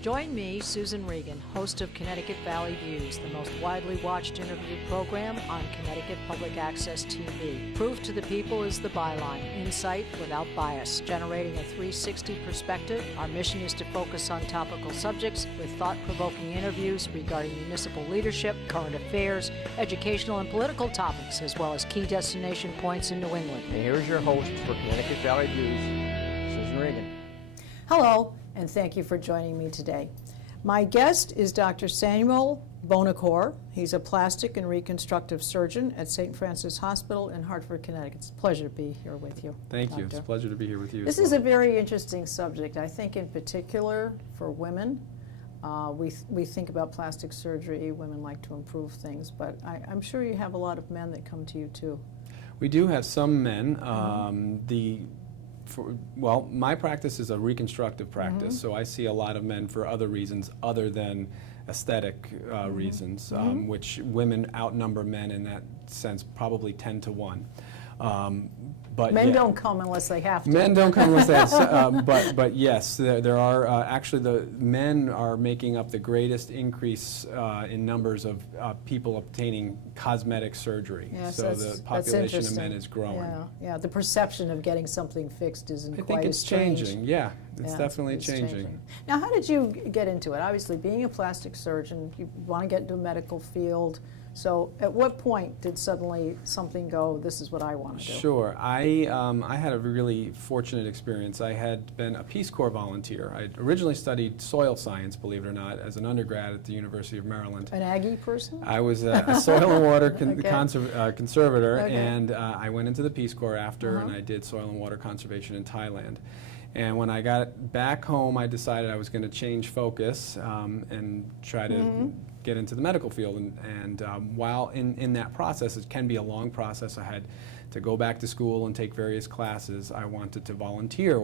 Join me, Susan Regan, host of Connecticut Valley Views, the most widely watched interview program on Connecticut Public Access TV. Proof to the people is the byline, insight without bias, generating a 360 perspective. Our mission is to focus on topical subjects with thought-provoking interviews regarding municipal leadership, current affairs, educational and political topics, as well as key destination points in New England. And here's your host for Connecticut Valley Views, Susan Regan. Hello, and thank you for joining me today. My guest is Dr. Samuel Buonocore. He's a plastic and reconstructive surgeon at St. Francis Hospital in Hartford, Connecticut. It's a pleasure to be here with you. Thank you. It's a pleasure to be here with you. This is a very interesting subject. I think in particular for women, we think about plastic surgery. Women like to improve things, but I'm sure you have a lot of men that come to you too. We do have some men. Well, my practice is a reconstructive practice, so I see a lot of men for other reasons other than aesthetic reasons, which women outnumber men in that sense probably 10 to 1. But men don't come unless they have to. Men don't come unless they have to, but yes, there are, actually the men are making up the greatest increase in numbers of people obtaining cosmetic surgery. Yes, so the population of men is growing. Yeah, the perception of getting something fixed isn't quite as I think it's strange. changing, yeah. It's definitely it's changing. Now, how did you get into it? Obviously, being a plastic surgeon, you want to get into a medical field. So at what point did suddenly something go, this is what I want to do? Sure. I had a really fortunate experience. I had been a Peace Corps volunteer. I originally studied soil science, believe it or not, as an undergrad at the University of Maryland. An Aggie person? I was a soil and water Okay. conservator, Okay. and I went into the Peace Corps after, and I did soil and water conservation in Thailand. And when I got back home, I decided I was going to change focus and try to get into the medical field. And while in that process, it can be a long process. I had to go back to school and take various classes. I wanted to volunteer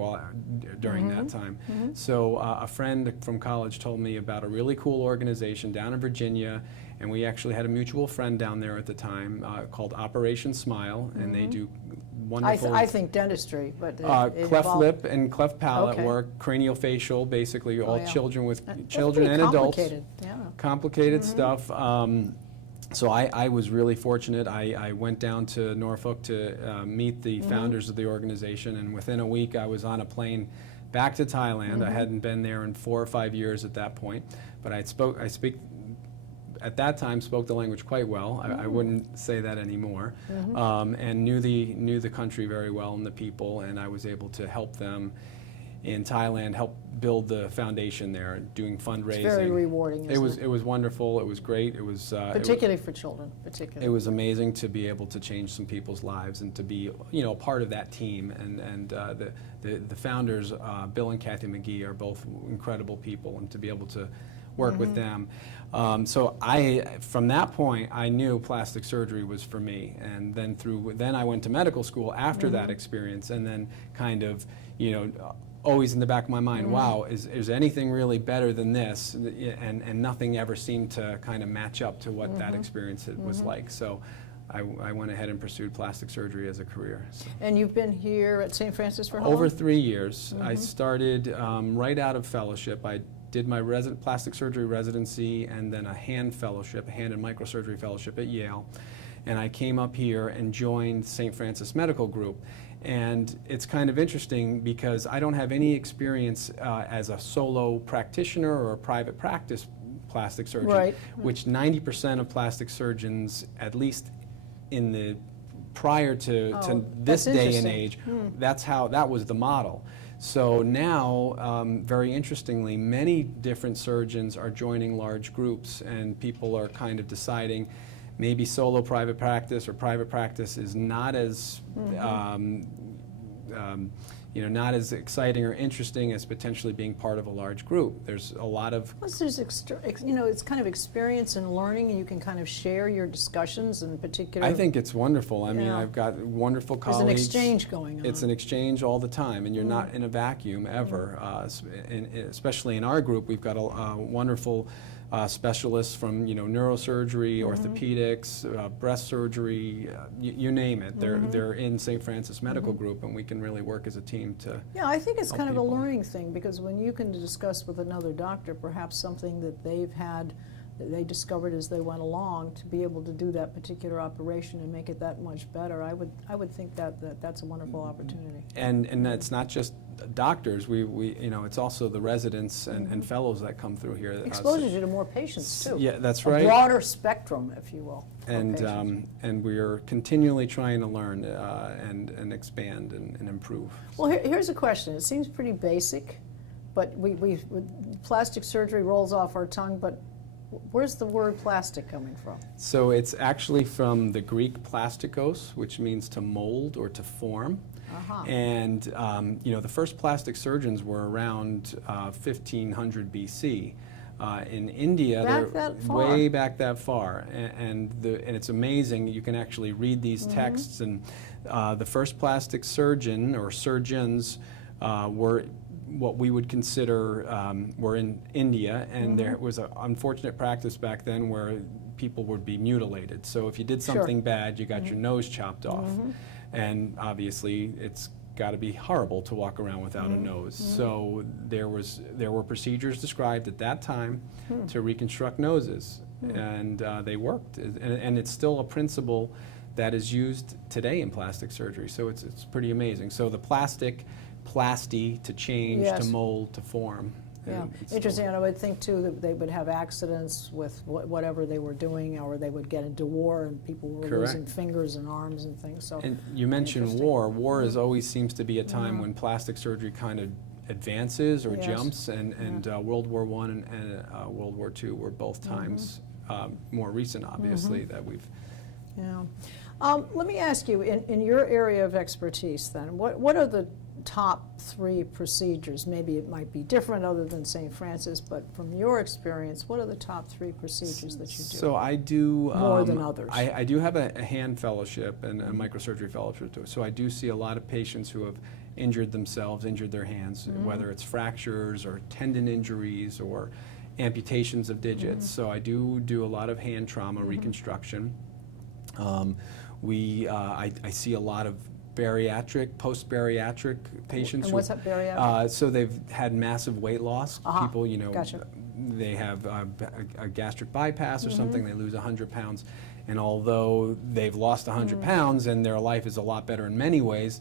during that time. So a friend from college told me about a really cool organization down in Virginia, and we actually had a mutual friend down there at the time called Operation Smile, and they do wonderful. I think dentistry, but cleft lip and cleft palate work, craniofacial, basically all children with children and adults. Complicated stuff. So I was really fortunate. I went down to Norfolk to meet the founders of the organization, and within a week I was on a plane back to Thailand. I hadn't been there in 4 or 5 years at that point, but at that time spoke the language quite well. I wouldn't say that anymore, and knew the country very well and the people, and I was able to help them in Thailand, help build the foundation there, doing fundraising. It's very rewarding. It was wonderful. It was great. It was particularly for children. It was amazing to be able to change some people's lives and to be a part of that team. And the founders, Bill and Kathy McGee, are both incredible people, and to be able to work with them. So from that point, I knew plastic surgery was for me. And then I went to medical school after that experience, and then kind of, always in the back of my mind, wow, is anything really better than this? And nothing ever seemed to kind of match up to what that experience was like. So I went ahead and pursued plastic surgery as a career. So. And you've been here at St. Francis for how long? Over 3 years. I started right out of fellowship. I did my plastic surgery residency and then a hand and microsurgery fellowship at Yale. And I came up here and joined St. Francis Medical Group. And it's kind of interesting because I don't have any experience as a solo practitioner or a private practice plastic surgeon, which 90% of plastic surgeons, at least in the prior to this day and age, that was the model. So now, very interestingly, many different surgeons are joining large groups, and people are kind of deciding maybe solo private practice or private practice is not as not as exciting or interesting as potentially being part of a large group. There's a lot of... Plus there's, it's kind of experience and learning, and you can kind of share your discussions in particular. I think it's wonderful. I mean, I've got wonderful colleagues. There's an exchange going on. It's an exchange all the time, and you're not in a vacuum ever. Especially in our group, we've got a wonderful specialists from neurosurgery, orthopedics, breast surgery, you name it. They're in St. Francis Medical Group, and we can really work as a team to. Yeah, I think it's help kind of a people. learning thing, because when you can discuss with another doctor perhaps something that they've had, that they discovered as they went along, to be able to do that particular operation and make it that much better, I would think that's a wonderful opportunity. And that's not just doctors. We it's also the residents and fellows that come through here. Exposes you to more patients too. Yeah, that's right. A broader spectrum, if you will. And we're continually trying to learn and expand and improve. Well, here's a question. It seems pretty basic, but plastic surgery rolls off our tongue, but where's the word plastic coming from? So it's actually from the Greek plastikos, which means to mold or to form. And the first plastic surgeons were around 1500 BC. In India, way back that far, and it's amazing. You can actually read these texts, and the first plastic surgeon or surgeons were what we would consider were in India, and there was an unfortunate practice back then where people would be mutilated. So if you did something bad, you got your nose chopped off, and obviously it's got to be horrible to walk around without a nose. So there were procedures described at that time to reconstruct noses, and they worked, and it's still a principle that is used today in plastic surgery. So it's pretty amazing. So the plasty, to change, to mold, to form. Yeah, interesting. And I would think too that they would have accidents with whatever they were doing, or they would get into war and people were losing fingers and arms and things. So, and you mentioned war. War is always seems to be a time when plastic surgery kind of advances or jumps, and World War I and World War II were both times more recent, obviously, that we've. Yeah. Let me ask you, in your area of expertise then, what are the top 3 procedures? Maybe it might be different other than St. Francis, but from your experience, what are the top 3 procedures that you do? So I do more than others. I do have a hand fellowship and a microsurgery fellowship too. So I do see a lot of patients who have injured themselves, injured their hands, whether it's fractures or tendon injuries or amputations of digits. So I do a lot of hand trauma reconstruction. I see a lot of post-bariatric patients. And what's that, bariatric? So they've had massive weight loss. People, Gotcha. they have a gastric bypass or something, they lose 100 pounds. And although they've lost 100 pounds and their life is a lot better in many ways,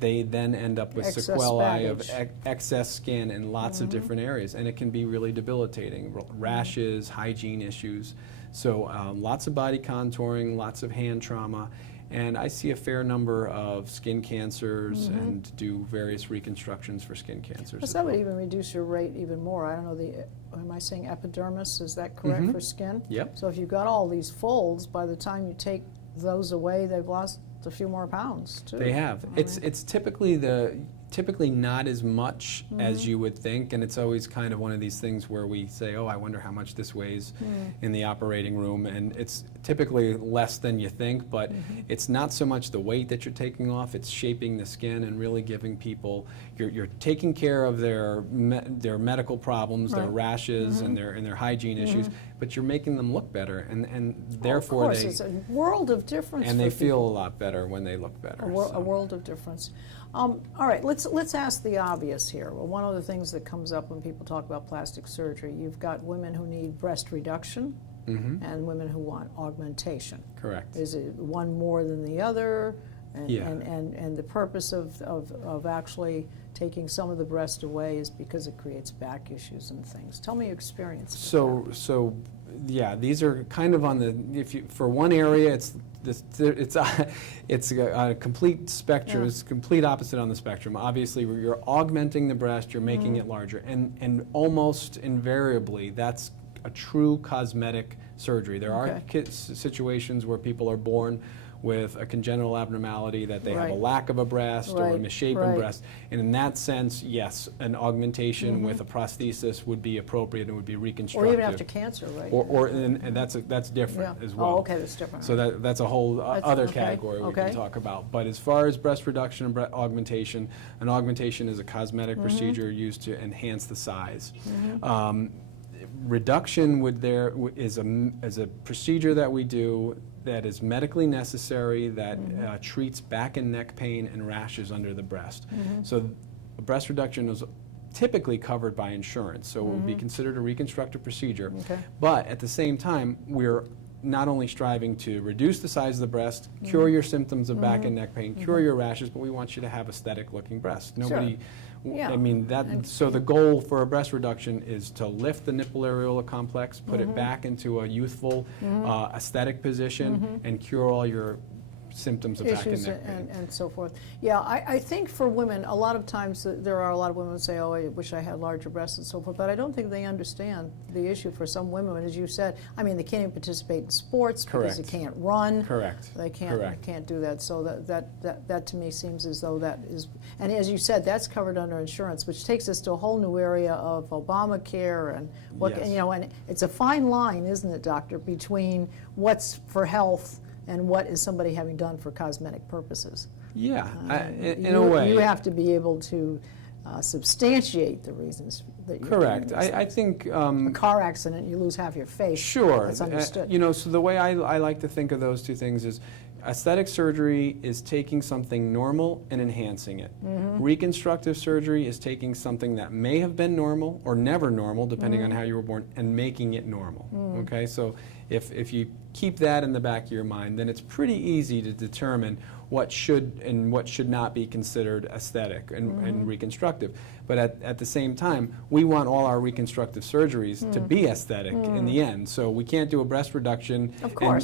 they then end up with Excess sequelae baggage. of excess skin in lots of different areas. And it can be really debilitating. Rashes, hygiene issues. So lots of body contouring, lots of hand trauma. And I see a fair number of skin cancers and do various reconstructions for skin cancers. So that would even reduce your rate even more. I don't know, am I saying epidermis? Is that correct for skin? Yep. So if you've got all these folds, by the time you take those away, they've lost a few more pounds too. They have. It's typically not as much as you would think, and it's always kind of one of these things where we say, oh, I wonder how much this weighs in the operating room, and it's typically less than you think, but it's not so much the weight that you're taking off, it's shaping the skin and really giving people, you're taking care of their medical problems, their rashes and their hygiene issues, but you're making them look better, and therefore of course, it's a world of difference. And for they feel people. a lot better when they look better. A world of difference. All right, let's ask the obvious here. Well, one of the things that comes up when people talk about plastic surgery, you've got women who need breast reduction and women who want augmentation. Correct. Is it one more than the other? And the purpose of actually taking some of the breast away is because it creates back issues and things. Tell me your experience. So yeah, these are kind of on the, for one area, it's a complete spectrum. It's complete opposite on the spectrum. Obviously, you're augmenting the breast, you're making it larger, and almost invariably, that's a true cosmetic surgery. There are situations where people are born with a congenital abnormality, that they have a lack of a breast or a misshapen breast. And in that sense, yes, an augmentation with a prosthesis would be appropriate and would be reconstructive. Or even after cancer, right? And that's different as well. Oh, okay, that's different. So that's a whole other category we can talk about. But as far as breast reduction and augmentation, an augmentation is a cosmetic procedure used to enhance the size. Reduction is a procedure that we do that is medically necessary, that treats back and neck pain and rashes under the breast. So a breast reduction is typically covered by insurance, so it would be considered a reconstructive procedure. But at the same time, we're not only striving to reduce the size of the breast, cure your symptoms of back and neck pain, cure your rashes, but we want you to have aesthetic looking breasts. Nobody, I mean, so the goal for a breast reduction is to lift the nipple areola complex, put it back into a youthful, aesthetic position, and cure all your symptoms of back and neck pain. And so forth. Yeah, I think for women, a lot of times there are a lot of women who say, oh, I wish I had larger breasts and so forth, but I don't think they understand the issue for some women. As you said, I mean, they can't even participate in sports because they can't run. They can't do that. So that to me seems as though that is, and as you said, that's covered under insurance, which takes us to a whole new area of Obamacare and what, you know, and it's a fine line, isn't it, doctor, between what's for health and what is somebody having done for cosmetic purposes. Yeah, in a way. You have to be able to substantiate the reasons that you're correct. doing this. I think a car accident, you lose half your face. Sure. That's understood. You know, so the way I like to think of those two things is aesthetic surgery is taking something normal and enhancing it. Reconstructive surgery is taking something that may have been normal or never normal, depending on how you were born, and making it normal. Okay, so if you keep that in the back of your mind, then it's pretty easy to determine what should and what should not be considered aesthetic and reconstructive. But at the same time, we want all our reconstructive surgeries to be aesthetic in the end. So we can't do a breast reduction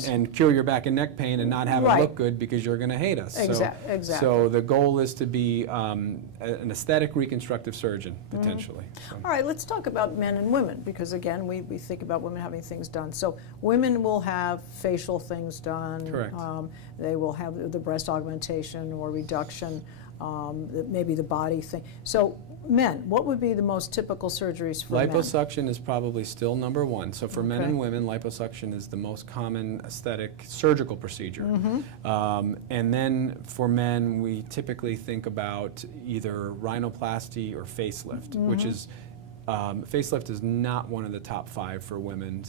and cure your back and neck pain and not have it look good because you're going to hate us. Exactly. So the goal is to be an aesthetic reconstructive surgeon, potentially. So. All right, let's talk about men and women, because again, we think about women having things done. So women will have facial things done. Correct. They will have the breast augmentation or reduction, maybe the body thing. So men, what would be the most typical surgeries for men? Liposuction is probably still number one. So for men and women, liposuction is the most common aesthetic surgical procedure. And then for men, we typically think about either rhinoplasty or facelift, which is facelift is not one of the top 5 for women.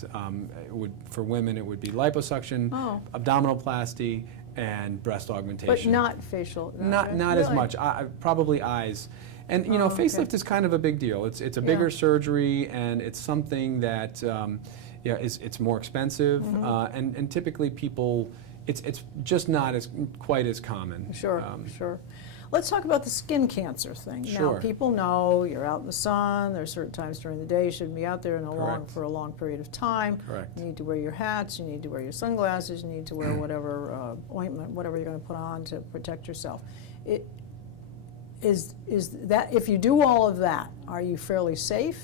For women, it would be liposuction, abdominoplasty, and breast augmentation. But not facial. Not really? as much. Probably eyes. And you know, facelift is kind of a big deal. It's a bigger surgery, and it's something that it's more expensive, and typically people, it's just not quite as common. Sure. Let's talk about the skin cancer thing. Now, people know you're out in the sun. There are certain times during the day you shouldn't be out there for a long period of time. You need to wear your hats. You need to wear your sunglasses. You need to wear whatever ointment, whatever you're going to put on to protect yourself. Is that, if you do all of that, are you fairly safe?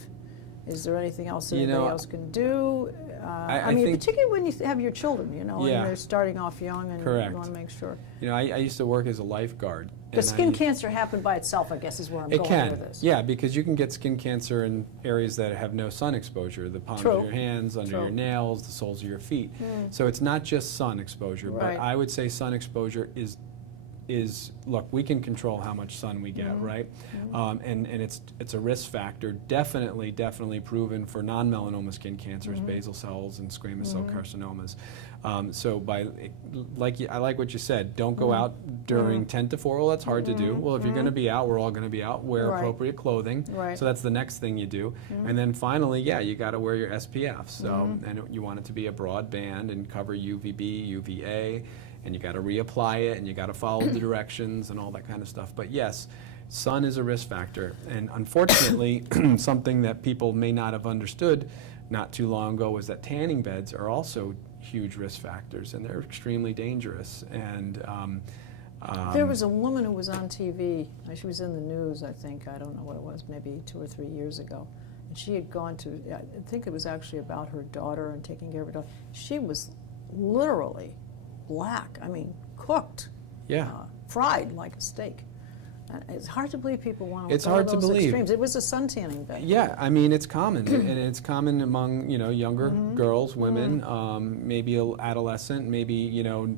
Is there anything else that anybody else can do? I mean, particularly when you have your children, you know, and they're starting off young, and you want to make sure. You know, I used to work as a lifeguard. The skin cancer happened by itself, I guess, is where I'm going with this. Yeah, because you can get skin cancer in areas that have no sun exposure, the palms of your hands, under your nails, the soles of your feet. So it's not just sun exposure, but I would say sun exposure is look, we can control how much sun we get, right? And it's a risk factor, definitely proven for non-melanoma skin cancers, basal cells and squamous cell carcinomas. So I like what you said, don't go out during 10 to 4, well, that's hard to do. Well, if you're going to be out, we're all going to be out, wear appropriate clothing. So that's the next thing you do. And then finally, you got to wear your SPF. So, and you want it to be a broad band and cover UVB, UVA, and you got to reapply it, and you got to follow the directions and all that kind of stuff. But yes, sun is a risk factor, and unfortunately, something that people may not have understood not too long ago was that tanning beds are also huge risk factors, and they're extremely dangerous. And there was a woman who was on TV. She was in the news, I think. I don't know what it was, maybe 2 or 3 years ago. And she had gone to, I think it was actually about her daughter and taking care of her daughter. She was literally black, I mean, cooked, fried like a steak. It's hard to believe people want to go to those extremes. It was a sun tanning bed. Yeah, I mean, it's common, and it's common among, you know, younger girls, women, maybe adolescent, maybe, you know,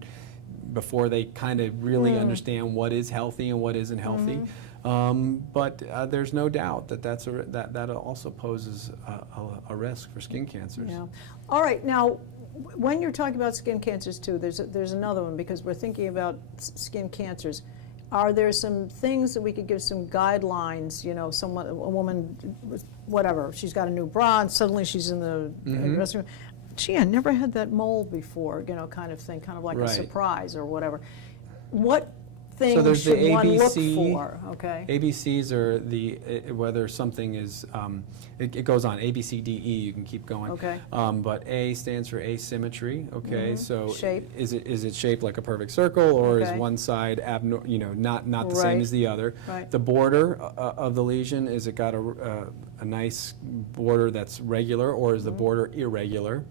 before they kind of really understand what is healthy and what isn't healthy. But there's no doubt that that also poses a risk for skin cancers. Yeah. All right. Now, when you're talking about skin cancers too, there's another one, because we're thinking about skin cancers. Are there some things that we could give some guidelines? You know, a woman, whatever, she's got a new bra and suddenly she's in the dressing room. Gee, I never had that mole before, you know, kind of thing, kind of like a surprise or whatever. What things should one look for? Okay. ABCs are whether something is, it goes on, A, B, C, D, E, you can keep going. Okay. But A stands for asymmetry, okay? So shape. Is it shaped like a perfect circle, or is Okay. one side not the same as the other? Right. The border of the lesion, is it got a nice border that's regular, or is the border irregular?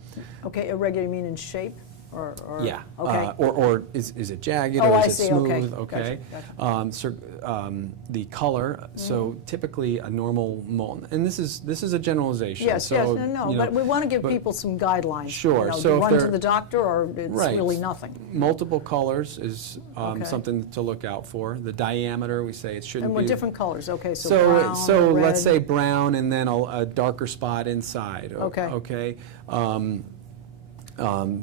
Okay, irregular mean in shape? Or Yeah. Okay. Or is it jagged, Oh, or I is it see. smooth? Okay. Gotcha. The color. So typically a normal mole, and this is a generalization. Yes, so, no, you know, but we want to give people some guidelines. Sure. You know, So if run to they're- the doctor, or it's Right. really nothing. Multiple colors is Okay. something to look out for. The diameter, we say it shouldn't And what be. different colors? Okay, so So brown, so red. let's say brown, and then a darker spot inside. Okay. Okay.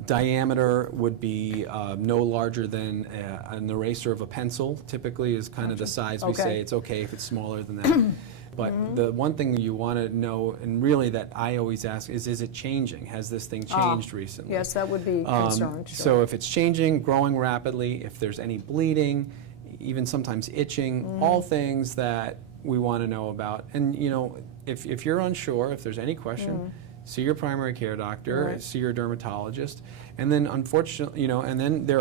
Diameter would be no larger than an eraser of a pencil. Typically is kind of the size we Okay. say. It's okay if it's smaller than that. But the one thing you want to know, and really that I always ask, is it changing? Has this thing changed recently? Yes, that would be concerned. Sure. So if it's changing, growing rapidly, if there's any bleeding, even sometimes itching, all things that we want to know about. And you know, if you're unsure, if there's any question, see your primary care doctor, Right. see your dermatologist, and then unfortunately, you know, and then there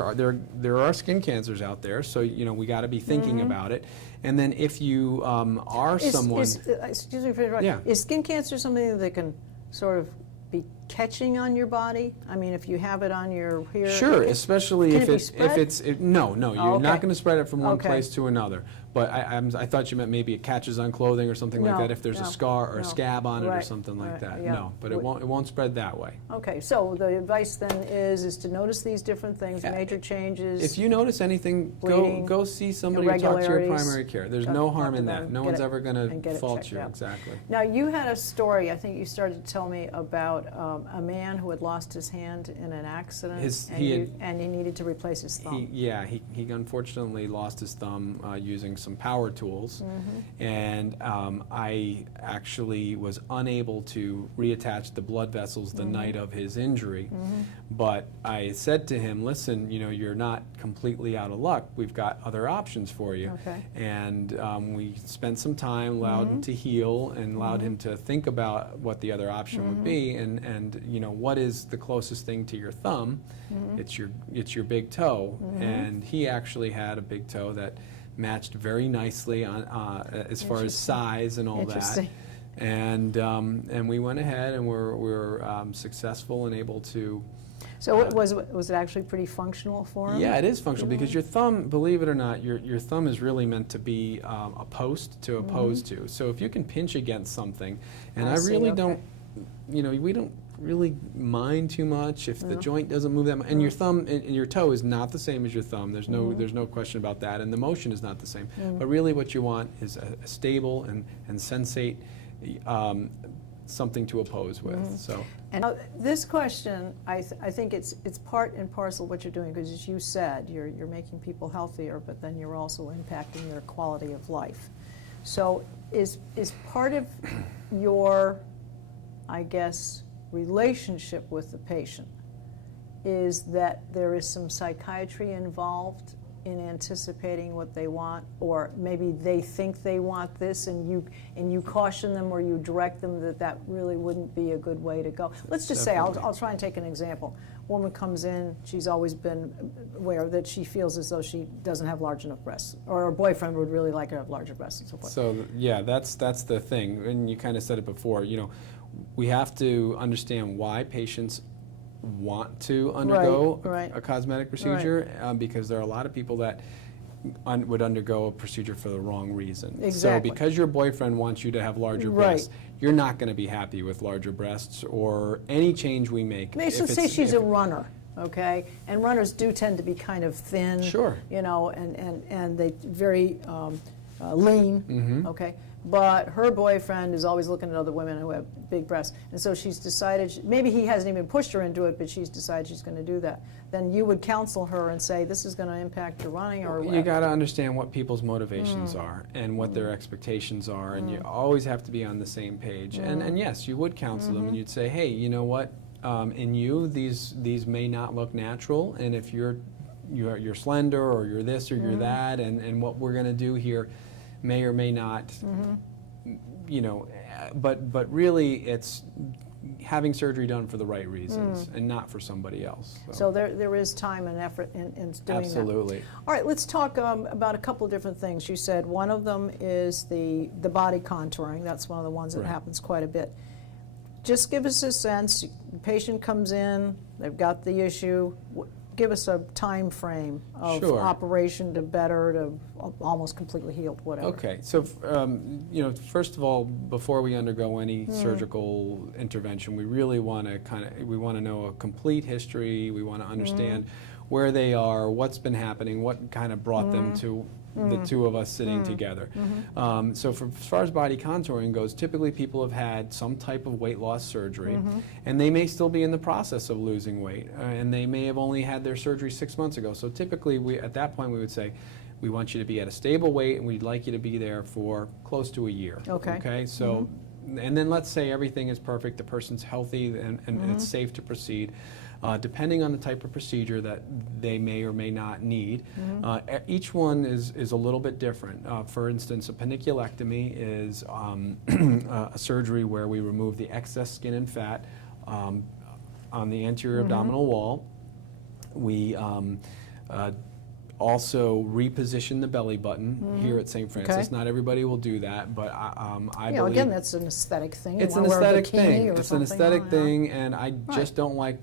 are skin cancers out there, so you know we got to be thinking about it. And then if you are someone, excuse me for interrupting. Yeah. Is skin cancer something that can sort of be catching on your body? I mean, if you have it on your here. sure, especially can if it be it's spread? no, you're okay. not going to spread it from one Okay. place to another. But I thought you meant maybe it catches on clothing or something like No, that. If there's no, a scar or no. a scab on it or Right, something like right, that. yeah. No, but it won't spread that way. Okay, so the advice then is to notice these different things, Yeah. major changes. If you notice anything, Bleeding, go see somebody or talk to your irregularities, primary care. There's talk- no talk harm to in them, that. No get one's it- ever going and get to it fault checked you. out. Exactly. Now, you had a story, I think you started to tell me about a man who had lost his hand in an accident, and he needed to replace his thumb. He unfortunately lost his thumb using some power tools, and I actually was unable to reattach the blood vessels the night of his injury. But I said to him, listen, you know, you're not completely out of luck. We've got other options for you. Okay. And we spent some time, allowed him to heal, and allowed him to think about what the other option would be, and you know, what is the closest thing to your thumb? It's your big toe, and he actually had a big toe that matched very nicely on as far as size and all that. Interesting. And we went ahead and were successful and able to. So was it actually pretty functional for him? Yeah, it is functional because your thumb, believe it or not, your thumb is really meant to be a post to oppose to. So if you can pinch against something, and I see, really okay. don't, you know, we don't really mind too much if the joint doesn't move that much. And your thumb and your toe is not the same as your thumb. There's no question about that. And the motion is not the same. But really what you want is a stable and sensate something to oppose with. So. And this question, I think it's part and parcel what you're doing, because as you said, you're making people healthier, but then you're also impacting their quality of life. So is part of your, I guess, relationship with the patient is that there is some psychiatry involved in anticipating what they want, or maybe they think they want this, and you caution them or you direct them that really wouldn't be a good way to go. Let's just say, I'll try and take an example. Woman comes in, she's always been aware that she feels as though she doesn't have large enough breasts, or her boyfriend would really like her to have larger breasts and so forth. So yeah, that's the thing, and you kind of said it before. You know, we have to understand why patients want to undergo Right. a cosmetic procedure, because there are a lot of people that would undergo a procedure for the wrong reason. Exactly. So because your boyfriend wants you to have larger Right. breasts, you're not going to be happy with larger breasts or any change we make. Let's just say she's a runner, okay? And runners do tend to be kind of thin. Sure. You know, and they very lean, okay? But her boyfriend is always looking at other women who have big breasts. And so she's decided, maybe he hasn't even pushed her into it, but she's decided she's going to do that. Then you would counsel her and say, this is going to impact your running, or you got to understand what people's motivations are and what their expectations are, and you always have to be on the same page. And yes, you would counsel them, and you'd say, hey, you know what, in you, these may not look natural, and if you're slender, or you're this, or you're that, and what we're going to do here may or may not, you know, but really it's having surgery done for the right reasons and not for somebody else. So there is time and effort in doing that. Absolutely. All right, let's talk about a couple of different things. You said one of them is the body contouring. That's one of the ones that happens quite a bit. Just give us a sense. The patient comes in, they've got the issue. Give us a time frame of operation to better to almost completely healed, whatever. Okay, so you know, first of all, before we undergo any surgical intervention, we really want to know a complete history. We want to understand where they are, what's been happening, what kind of brought them to the two of us sitting together. So as far as body contouring goes, typically people have had some type of weight loss surgery, and they may still be in the process of losing weight, and they may have only had their surgery 6 months ago. So typically, at that point, we would say, we want you to be at a stable weight, and we'd like you to be there for close to a year. Okay. So, and then let's say everything is perfect, the person's healthy, and it's safe to proceed. Depending on the type of procedure that they may or may not need. Each one is a little bit different. For instance, a paniculectomy is a surgery where we remove the excess skin and fat on the anterior abdominal wall. We also reposition the belly button here at St. Francis. Not everybody will do that, but I believe... again, that's an aesthetic thing. It's an aesthetic thing. It's an aesthetic thing, and I just don't like,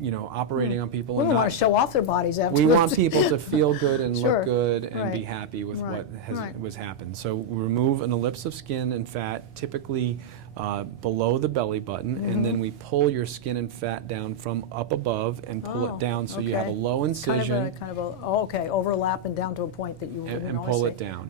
you know, operating on people. We don't want to show off their bodies afterwards. We want people to feel good and look good and be happy with what was happened. So we remove an ellipse of skin and fat, typically below the belly button, and then we pull your skin and fat down from up above and pull it down, so you have a low incision. Overlap and down to a point that you wouldn't and pull it down.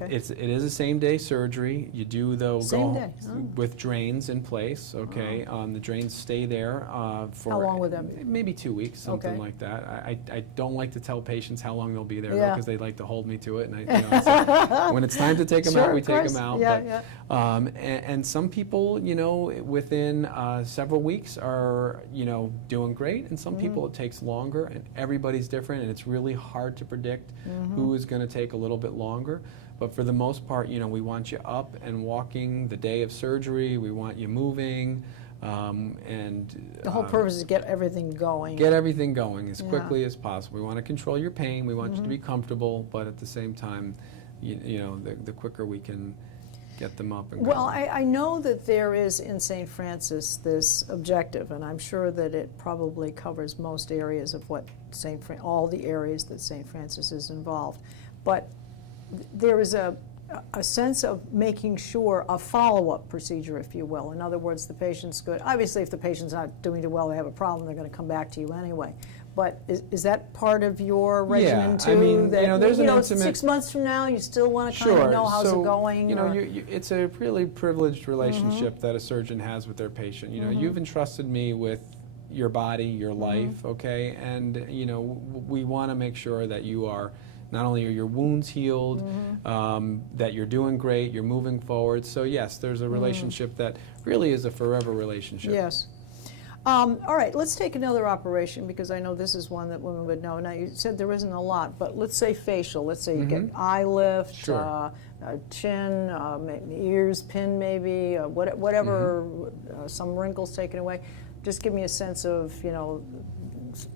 It is a same-day surgery. You do, though, go with drains in place. The drains stay there for how long with them? Maybe 2 weeks, something like that. I don't like to tell patients how long they'll be there because they like to hold me to it. And when it's time to take them out, we take them out. And some people, you know, within several weeks are, you know, doing great, and some people it takes longer, and everybody's different, and it's really hard to predict who is going to take a little bit longer. But for the most part, you know, we want you up and walking the day of surgery. We want you moving, and the whole purpose is to get everything going. Get everything going as quickly as possible. We want to control your pain. We want you to be comfortable, but at the same time, you know, the quicker we can get them up and well, I know that there is in St. Francis this objective, and I'm sure that it probably covers most areas of what all the areas that St. Francis is involved. But there is a sense of making sure a follow-up procedure, if you will. In other words, the patient's good. Obviously, if the patient's not doing too well, they have a problem, they're going to come back to you anyway. But is that part of your regimen too? I mean, that, you know, there's an intimate... 6 months from now, you still want to kind of know how's it going? You know, it's a really privileged relationship that a surgeon has with their patient. You know, you've entrusted me with your body, your life, okay? And, you know, we want to make sure that you are, not only are your wounds healed, that you're doing great, you're moving forward. So yes, there's a relationship that really is a forever relationship. Yes. All right, let's take another operation, because I know this is one that women would know. Now, you said there isn't a lot, but let's say facial. Let's say you get eye lift, chin, ears pinned maybe, whatever, some wrinkles taken away. Just give me a sense of, you know,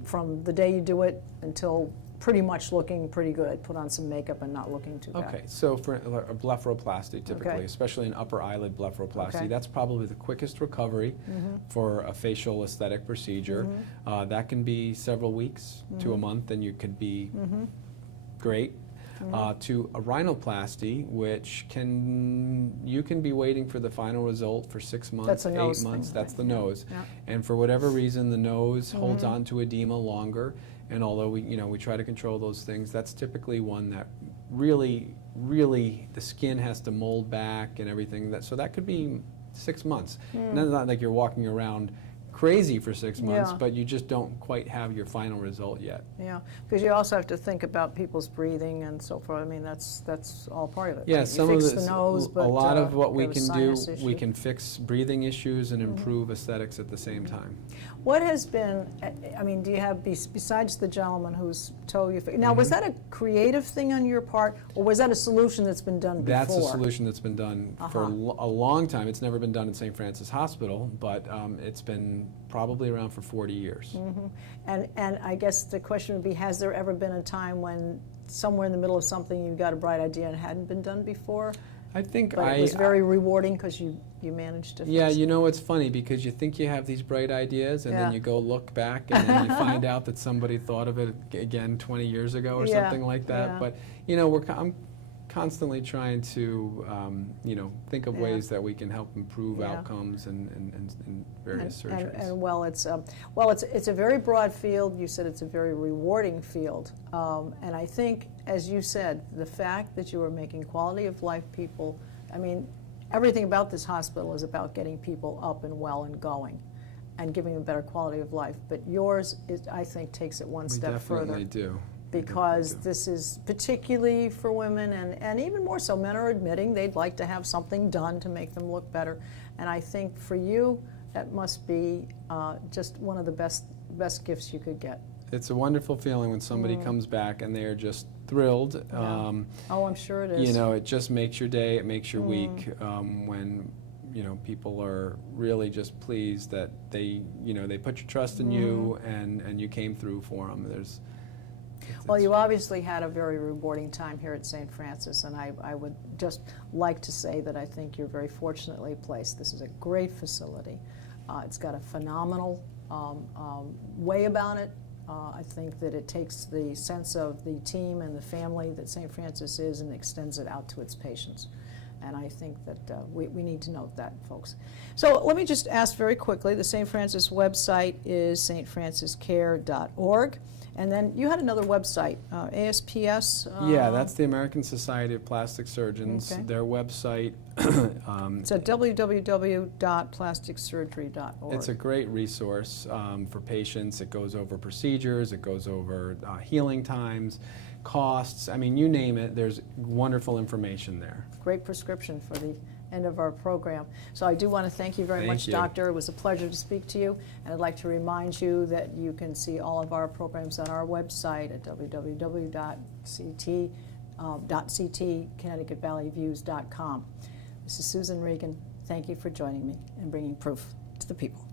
from the day you do it until pretty much looking pretty good, put on some makeup and not looking too bad. Okay, so for a blepharoplasty typically, especially an upper eyelid blepharoplasty, that's probably the quickest recovery for a facial aesthetic procedure. That can be several weeks to a month, and you could be great. To a rhinoplasty, which you can be waiting for the final result for 6 months, 8 months. That's the nose, and for whatever reason, the nose holds on to edema longer. And although we try to control those things, that's typically one that really really, the skin has to mold back and everything. So that could be 6 months. And it's not like you're walking around crazy for 6 months, Yeah. but you just don't quite have your final result yet. Yeah, because you also have to think about people's breathing and so forth. I mean, that's all part of it. Yeah, right? some you of fix this, the nose, but a lot of what we there can was do, sinus we issue. can fix breathing issues and improve aesthetics at the same time. What has been, I mean, do you have, besides the gentleman whose toe you fixed, now was that a creative thing on your part, or was that a solution that's been done before? That's a solution that's been done for a long time. It's never been done in St. Francis Hospital, but it's been probably around for 40 years. And I guess the question would be, has there ever been a time when somewhere in the middle of something you got a bright idea and it hadn't been done before? I think But it was very rewarding because you managed to Yeah, fix you know, it's funny because you think you have these bright ideas and Yeah. then you go look back and then you find out that somebody thought of it again 20 years ago or Yeah, something like that. yeah. But, you know, I'm constantly trying to, you know, think of Yeah. ways that we can help improve Yeah. outcomes and various surgeries. And well, it's a very broad field. You said it's a very rewarding field, and I think, as you said, the fact that you are making quality of life people. I mean, everything about this hospital is about getting people up and well and going, and giving them better quality of life. But yours, I think, takes it one step further. We definitely do. Because this is particularly for women, and even more so, men are admitting they'd like to have something done to make them look better. And I think for you, that must be just one of the best gifts you could get. It's a wonderful feeling when somebody comes back and they're just thrilled. Yeah. Oh, I'm sure it is. You know, it just makes your day, it makes your week when, you know, people are really just pleased that they, you know, they put your trust in you and you came through for them. Well, you obviously had a very rewarding time here at St. Francis, and I would just like to say that I think you're very fortunately placed. This is a great facility. It's got a phenomenal way about it. I think that it takes the sense of the team and the family that St. Francis is and extends it out to its patients. And I think that we need to note that, folks. So let me just ask very quickly, the St. Francis website is stfranciscare.org. And then you had another website, ASPS? Yeah, that's the American Society of Plastic Surgeons. Okay. Their website. It's at www.plasticsurgery.org. It's a great resource for patients. It goes over procedures, it goes over healing times, costs. I mean, you name it, there's wonderful information there. Great prescription for the end of our program. So I do want to thank you very much, you. Doctor. It was a pleasure to speak to you. And I'd like to remind you that you can see all of our programs on our website at www.connecticutvalleyviews.com. This is Susan Regan. Thank you for joining me and bringing proof to the people.